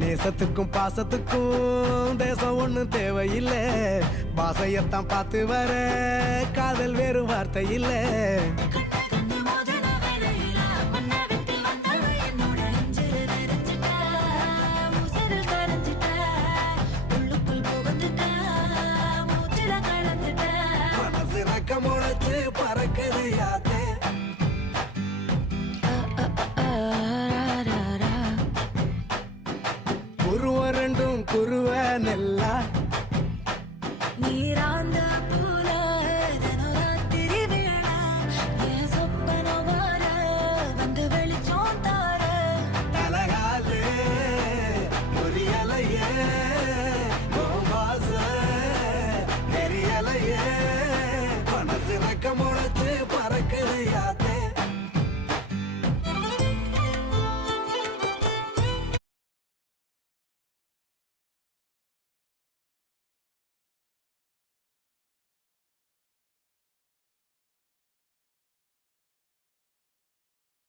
நேசத்துக்கும் பாசத்துக்கும் தேசம் ஒண்ணும் தேவையில்லை. பாசையத்தான் பார்த்து வர காதல் வேறு வார்த்தை இல்லை. முளைச்சு பறக்குது யாத்தே. குருவ ரெண்டும் குருவ நெல்லா நீராந்த போல தினராத்திரி வேளா என் சொப்பன வார வந்து வெளிச்சம் தார தலகாலே ஒரு அலையே